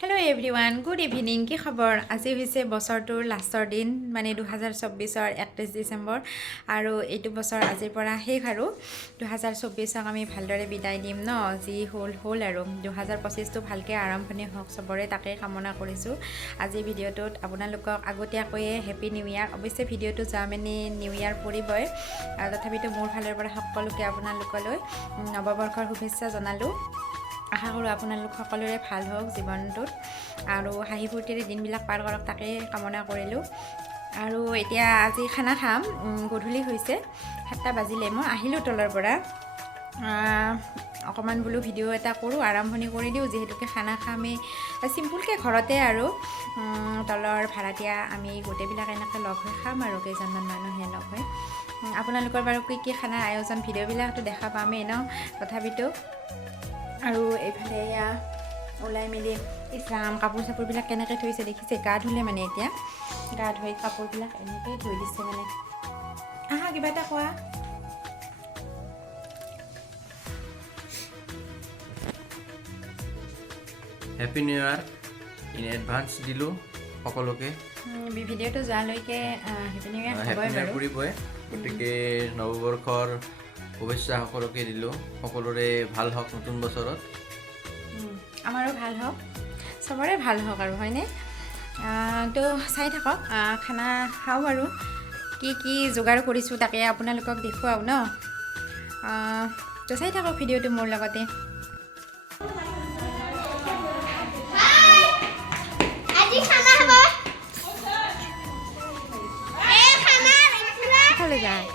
Hello' everyone, good evening. কি খবৰ? আজি হৈছে বছৰটোৰ লাষ্টৰ দিন, মানে 2024-ৰ 31 ডিচেম্বৰ। আৰু এইটো বছৰ আজিৰ পৰা শেষ আৰু 2024-ক আমি ভালদৰে বিদায় দিম ন। যি হ'ল আৰু 2025টো ভালকৈ আৰম্ভণি হওক চবৰে, তাকে কামনা কৰিছোঁ। আজিৰ ভিডিঅ'টোত আপোনালোকক আগতীয়াকৈয়ে হেপী নিউ ইয়াৰ। অৱশ্যে ভিডিঅ'টো যোৱা মানে নিউ ইয়াৰ পৰিবই, তথাপিতো মোৰ ফালৰ পৰা সকলোকে আপোনালোকলৈ নৱবৰ্ষৰ শুভেচ্ছা জনালোঁ। আশা কৰোঁ আপোনালোক সকলোৰে ভাল হওক জীৱনটোত আৰু হাঁহি ফূৰ্তিৰে দিনবিলাক পাৰ কৰক, তাকে কামনা কৰিলোঁ। আৰু এতিয়া আজি খানা খাম। গধূলি হৈছে, 7টা বাজিলে। মই আহিলোঁ তলৰ পৰা, অকণমান বোলো ভিডিঅ' এটা কৰোঁ, আৰম্ভণি কৰি দিওঁ। যিহেতুকে খানা খামেই চিম্পুলকৈ ঘৰতে আৰু তলৰ ভাড়াতীয়া আমি গোটেইবিলাক এনেকৈ লগ হৈ খাম আৰু কেইজনমান মানুহে লগ হৈ। আপোনালোকৰ বাৰু কি খানাৰ আয়োজন, ভিডিঅ'বিলাকতো দেখা পামেই ন, তথাপিতো। আৰু এইফালে এয়া ওলাই মেলি ইছৰাম, কাপোৰ চাপোৰবিলাক কেনেকৈ থৈছে দেখিছে? গা ধুলে মানে, এতিয়া গা ধুই কাপোৰবিলাক এনেকৈয়ে ধুই দিছে মানে। আহা, কিবা এটা কোৱা। Happy new year in advance দিলোঁ সকলোকে। ভিডিঅ'টো যোৱালৈকে হেপী নিউ ইয়াৰ হ'বই বাৰু, ফুৰিবই। গতিকে নৱবৰ্ষৰ শুভেচ্ছা সকলোকে দিলোঁ। সকলোৰে ভাল হওক নতুন বছৰত। আমাৰো ভাল হওক, চবৰে ভাল হওক আৰু, হয়নে? তো চাই থাকক, খানা খাওঁ আৰু কি যোগাৰ কৰিছোঁ তাকে আপোনালোকক দেখুৱাওঁ ন। তো চাই থাকক ভিডিঅ'টো মোৰ লগতে। ভালে যায়।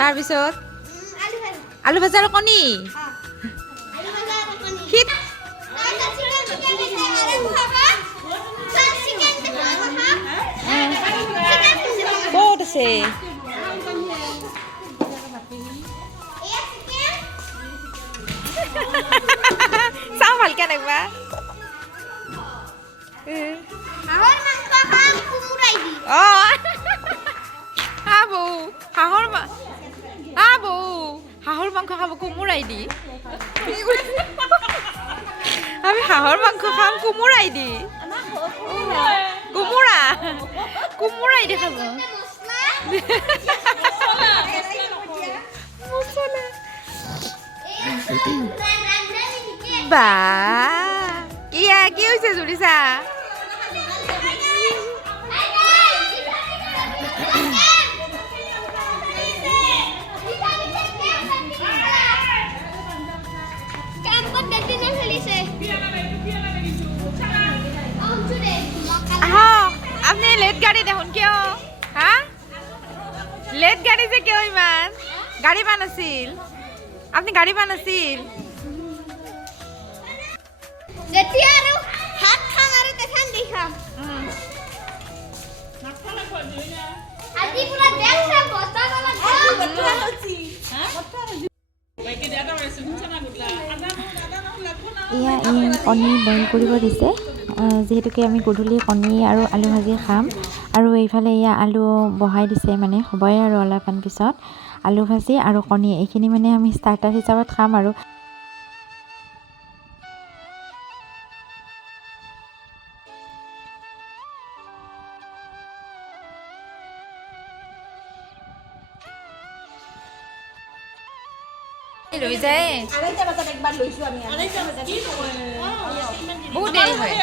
তাৰপিছত আলু ভাজা আৰু কণী। ক'ত আছে? চাওঁ ভালকে দেখবা। হাঁহৰ মাংস খাব কোমোৰাই দি। আমি হাঁহৰ মাংস খাম কোমোৰাই দি। কোমোৰাই দি খাব। বা কি হৈছে জুৰিছা? আপনি লেট গাড়ি দেখুন কিয়? হা, লেট গাড়ি যে কিয় ইমান? গাড়ী পা নাছিল? আপনি গাড়ী পা নাছিল? এয়া কণী বইল কৰিব দিছে, যিহেতুকে আমি গধূলি কণী আৰু আলু ভাজি খাম। আৰু এইফালে এয়া আলু বহাই দিছে, মানে হ'বই আৰু অলপমান পিছত। আলু ভাজি আৰু কণী এইখিনি মানে আমি ষ্টাৰ্টাৰ হিচাপত খাম আৰু। লৈ যায় বহুত দেৰি হয়।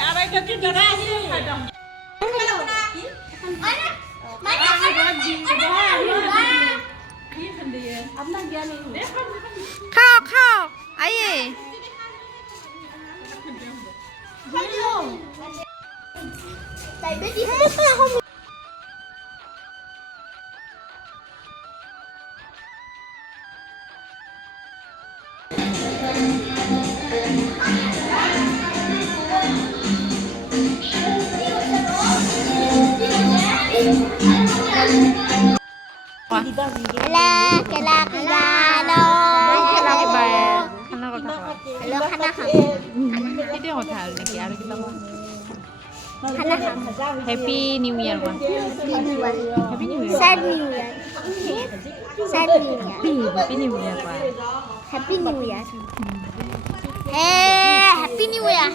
খাও আইয়ে। খানা খাম হেপী নিউ ইয়াৰ কোৱা happy new year sad new year sad new year happy new year কোৱা happy new year happy new year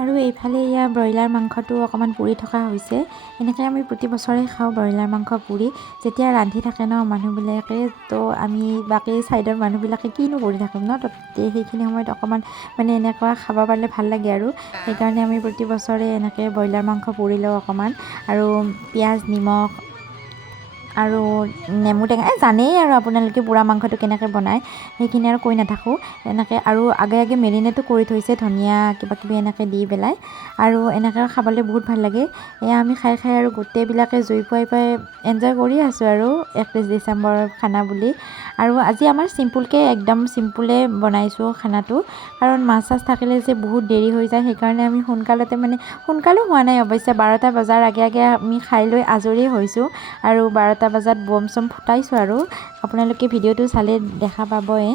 আৰু এইফালে এয়া ব্ৰইলাৰ মাংসটো অকণমান পুৰি থকা হৈছে এনেকৈ আমি প্ৰতি বছৰে খাওঁ ব্ৰইলাৰ মাংস পুৰি যেতিয়া ৰান্ধি থাকে ন মানুহবিলাকে তো আমি বাকী ছাইডৰ মানুহবিলাকে কিনো কৰি থাকিম ন তো সেইখিনি সময়ত অকণমান মানে এনেকুৱা খাব পাৰিলে ভাল লাগে আৰু সেইকাৰণে আমি প্ৰতি বছৰে এনেকৈ ব্ৰইলাৰ মাংস পুৰি লওঁ অকণমান আৰু পিঁয়াজ নিমখ আৰু নেমু টেঙা জানেই আৰু আপোনালোকে পোৰা মাংসটো কেনেকৈ বনায় সেইখিনি আৰু কৈ নাথাকোঁ এনেকৈ আৰু আগে মেৰিনেটো কৰি থৈছে ধনিয়া কিবাকিবি এনেকৈ দি পেলাই আৰু এনেকৈ খাবলৈ বহুত ভাল লাগে এয়া আমি খাই আৰু গোটেইবিলাকে জুই পুৱাই এনজয় কৰি আছোঁ আৰু 31 ডিচেম্বৰৰ খানা বুলি আৰু আজি আমাৰ চিম্পুলকৈ একদম চিম্পুলে বনাইছোঁ খানাটো কাৰণ মাছ চাছ থাকিলে যে বহুত দেৰি হৈ যায় সেইকাৰণে আমি সোনকালতে মানে সোনকালো হোৱা নাই অৱশ্যে 12টা বজাৰ আগে আমি খাই লৈ আজৰি হৈছোঁ আৰু 12টা বজাত বম চম ফুটাইছোঁ আৰু আপোনালোকে ভিডিঅ'টো চালে দেখা পাবই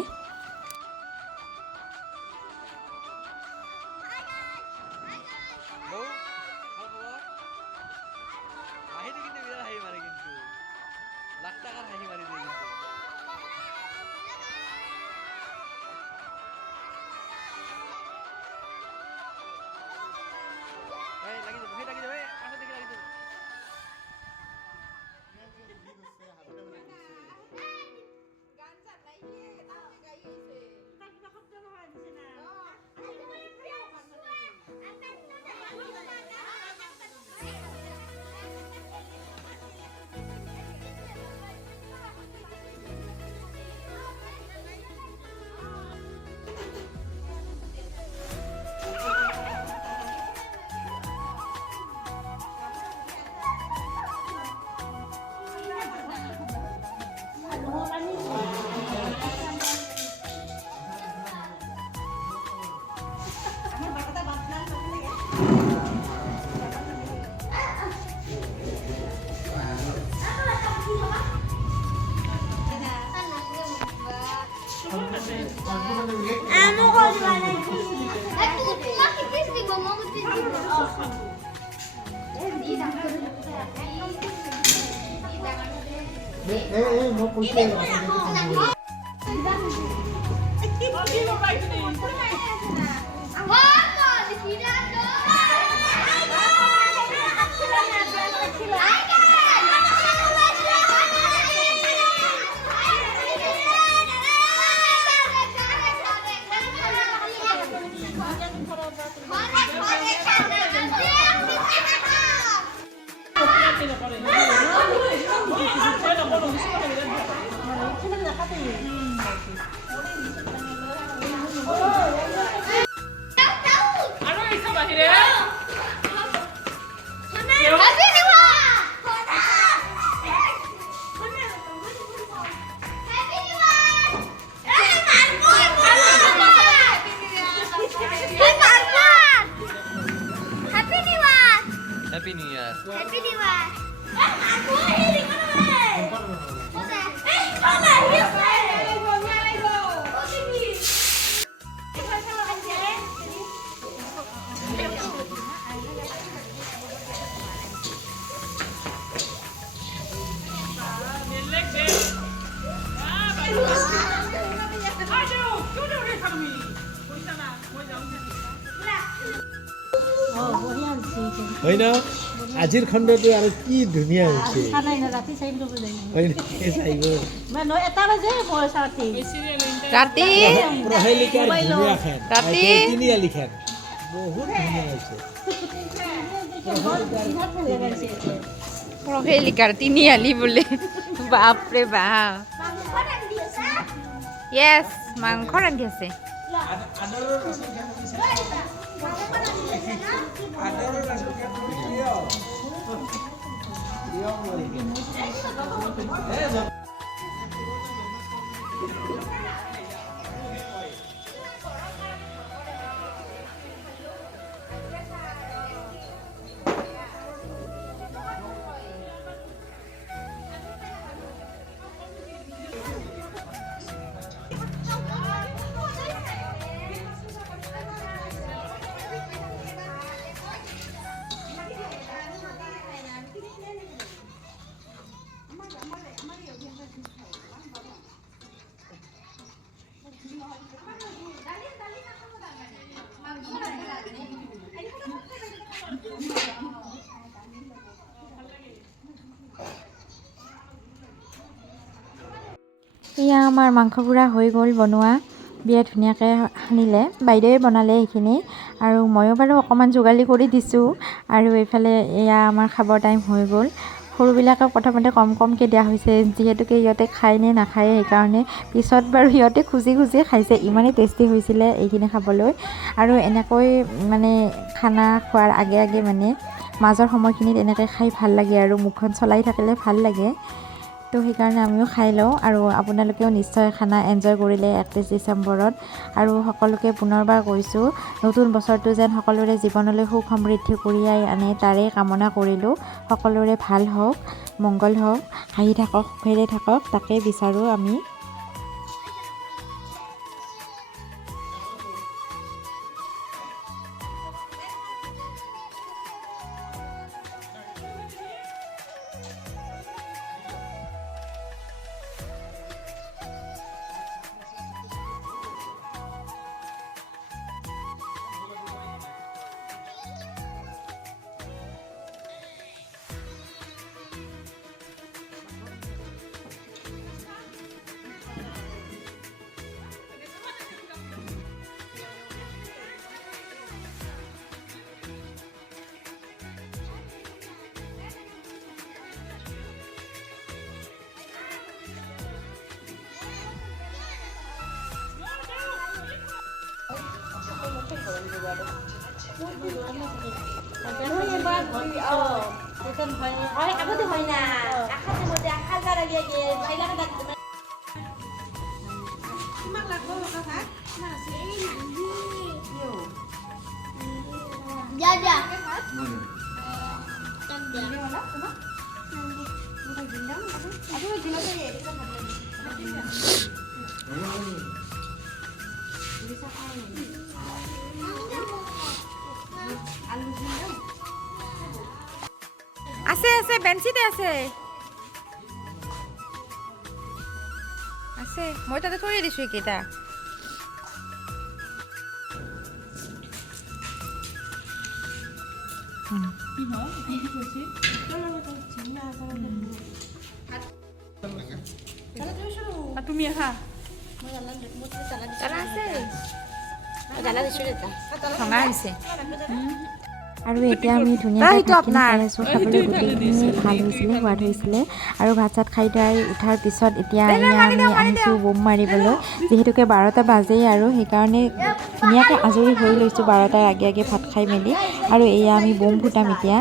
Happy New Year. Happy New Year. হয় না আজিৰ খণ্ডটো আৰু কি ধুনীয়া হৈছে ৰাতি প্ৰহেলিকাৰ ধুনীয়া খান তিনিআলি খান বহুত ধুনীয়া হৈছে প্ৰহেলিকাৰ তিনিআলি বোলে বাপৰে বাপ য়েছ মাংস ৰান্ধি আছে এয়া আমাৰ মাংস পুৰা হৈ গ'ল বনোৱা, বিৰাট ধুনীয়াকৈ সানিলে, বাইদেৱে বনালে এইখিনি আৰু ময়ো বাৰু অকণমান যোগালি কৰি দিছোঁ। আৰু এইফালে এয়া আমাৰ খাবৰ টাইম হৈ গ'ল। সৰুবিলাকক প্ৰথমতে কম কমকৈ দিয়া হৈছে, যিহেতুকে সিহঁতে খায় নে নাখায় সেইকাৰণে। পিছত বাৰু সিহঁতে খুজি খুজি খাইছে, ইমানেই টেষ্টি হৈছিলে এইখিনি খাবলৈ। আৰু এনেকৈ মানে খানা খোৱাৰ আগে আগে মানে মাজৰ সময়খিনিত এনেকৈ খাই ভাল লাগে আৰু মুখখন চলাই থাকিলে ভাল লাগে। তো সেইকাৰণে আমিও খাই লওঁ আৰু আপোনালোকেও নিশ্চয় খানা এনজয় কৰিলে 31 ডিচেম্বৰত। আৰু সকলোকে পুনৰবাৰ কৈছোঁ, নতুন বছৰটো যেন সকলোৰে জীৱনলৈ সুখ সমৃদ্ধি কঢ়িয়াই আনে তাৰে কামনা কৰিলোঁ। সকলোৰে ভাল হওক, মংগল হওক, হাঁহি থাকক, সুখেৰে থাকক, তাকে বিচাৰোঁ আমি। Dadah. আছে আছে, বেঞ্চিতে আছে আছে, মই তাতে থৈ দিছোঁ এইকেইটা। তুমি আহা ভঙা হৈছে। আৰু এতিয়া আমি ধুনীয়াকৈ ভাতখিনি খাই আছোঁ, খাবলৈ গোটেইখিনি ভাল হৈছিলে, সোৱাদ হৈছিলে। আৰু ভাত চাত খাই উঠাৰ পিছত এতিয়া আমি আহিছোঁ বোম মাৰিবলৈ, যিহেতুকে 12টা বাজেই আৰু সেইকাৰণে ধুনীয়াকৈ আজৰি হৈ লৈছোঁ 12টাৰ আগে আগে ভাত খাই মেলি। আৰু এয়া আমি বোম ফুটাম এতিয়া।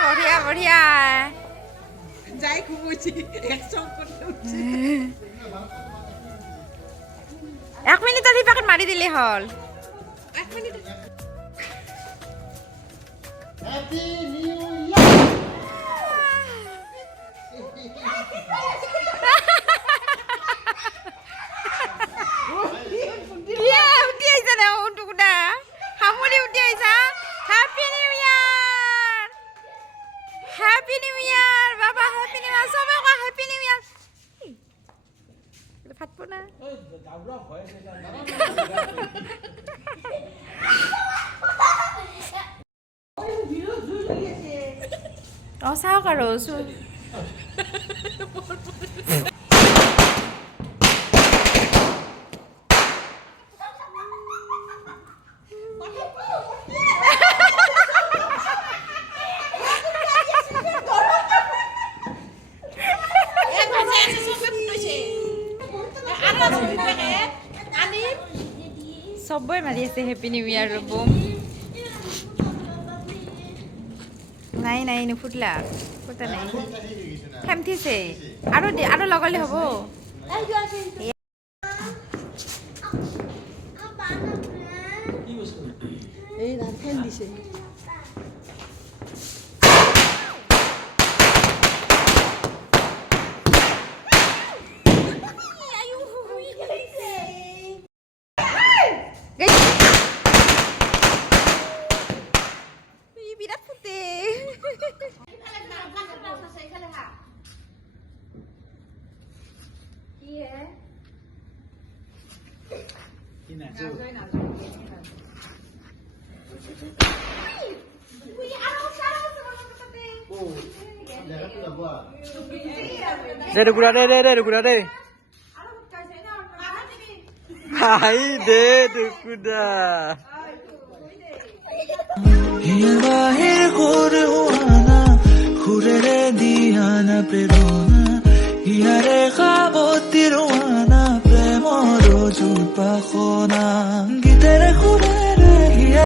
বঢ়িয়া বঢ়িয়া, যাই খুবুছি একশো করতে উঠছি 1 মিনিটত সি পেকেট মাৰি দিলেই হ'ল। 1 মিনিট উঠি আহিছা দে টুকুটা, সামৰি উঠি আহিছা। Happy new year, happy new ইয়াৰ বাবা, হেপী নিউ ইয়াৰ, চবে কোৱা হেপী নিউ ইয়াৰ। ফাটব না অঁ চাওক আৰু চবৰে মাৰি আছে হেপী নিউ ইয়াৰ বোম। নাই নাই নুফুটলা, ফুটা নাই, থেমথিছে আৰু লগালে হ'ব। এই ফেন দিছে বিৰাট ফুটে। কি ৰুকুৰা দে ৰুকুৰা দে হাই দে টুকুদা বাহিৰ ঘূৰে হোৱানা ঘূৰেৰে দিয়ানা প্ৰেৰণা ইয়াৰে সাৱতী ৰোৱানা প্ৰেমৰ জোপাসনা